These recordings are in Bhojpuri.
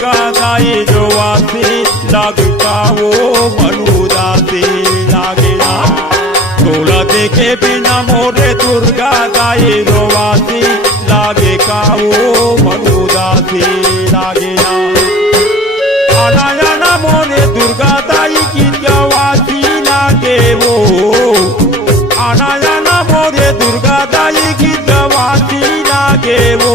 दुर्गा दाई रोवासी लगता वो मनुदासी लागे ना। तोला देखे बिना मोरे दुर्गा दाई रोवासी लागे का वो मनुदासी लागे ना। आना मोरे दुर्गा दाई की जवासी लागे वो। आना मोरे दुर्गा दाई की जवासी लागे वो।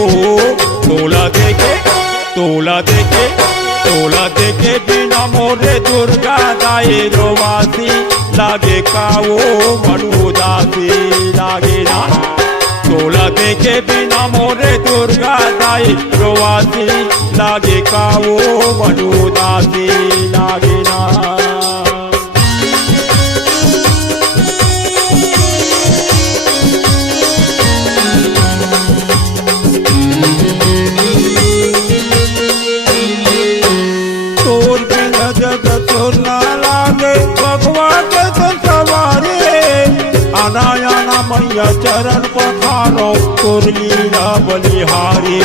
तोला देखे बिना मोरे दुर्गा दाई रोवासी लागे का वो मनुदासी लागे ना। तोला देखे बिना मोरे दुर्गा दाई रोवासी लागे का वो मनुदासी लागे ना। आना मैया चरण पखारो तोर लीला बलिहारी।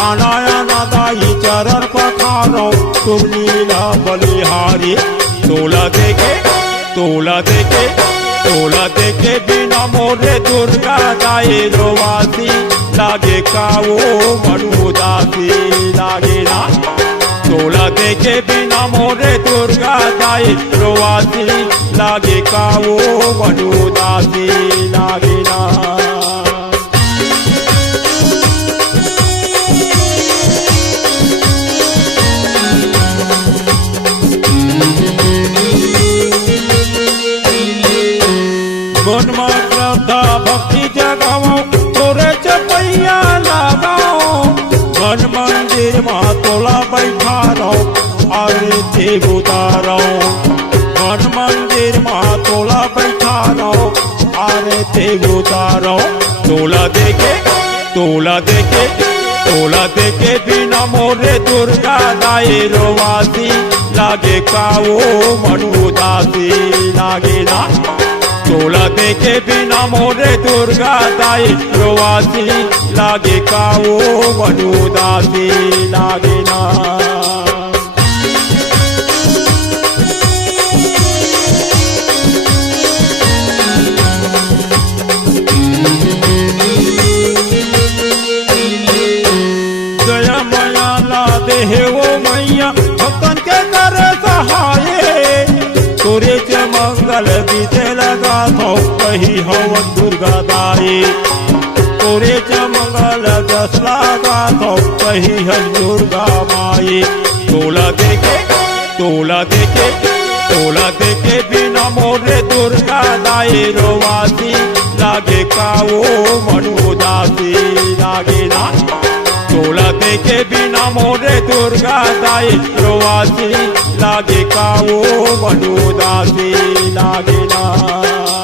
आना दाई चरण पखारो तोर लीला बलिहारी। तोला देखे बिना मोरे दुर्गा दाई रोवासी लागे का वो मनुदासी लागे ना। तोला देखे बिना मोरे दुर्गा दाई रोवासी लागे का वो मनुदासी लागे ना। मन में श्रद्धा भक्ति जगाओ तोरे चपैया लगाओ। मन मंदिर में तोला बैठा रहो आरती उतारो। मन मंदिर में तोला बैठा रहो आरती उतारो। तोला देखे बिना मोरे दुर्गा दाई रोवासी लागे का वो मनुदासी लागे ना। तोला देखे बिना मोरे दुर्गा दाई रोवासी लागे का वो मनुदासी लागे ना। जया मैया ला दे वो मैया भक्तन के करे सहाये। तोरे च मंगल बीते लगा तो कही हवन दुर्गा दाई। तोरे च मंगल जस लगा तो कही हन दुर्गा माई। तोला देखे बिना मोरे दुर्गा दाई रोवासी लागे का वो मनुदासी लागे ना। तोला देखे बिना मोरे दुर्गा दाई रोवासी लागे का वो मनुदासी लागे ना।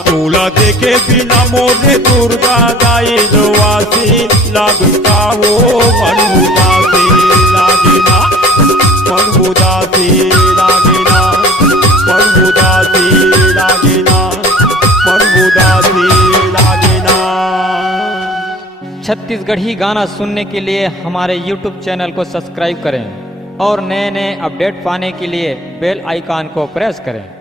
तोला देखे बिना मोरे दुर्गा दाई रोवासी लागे का वो मनुदासी लागे ना। मनुदासी लागे ना। मनुदासी लागे ना। मनुदासी लागे ना। छत्तीसगढ़ी गाना सुनने के लिए हमारे YouTube चैनल को सब्सक्राइब करें और नए नए अपडेट पाने के लिए बेल आइकॉन को प्रेस करें।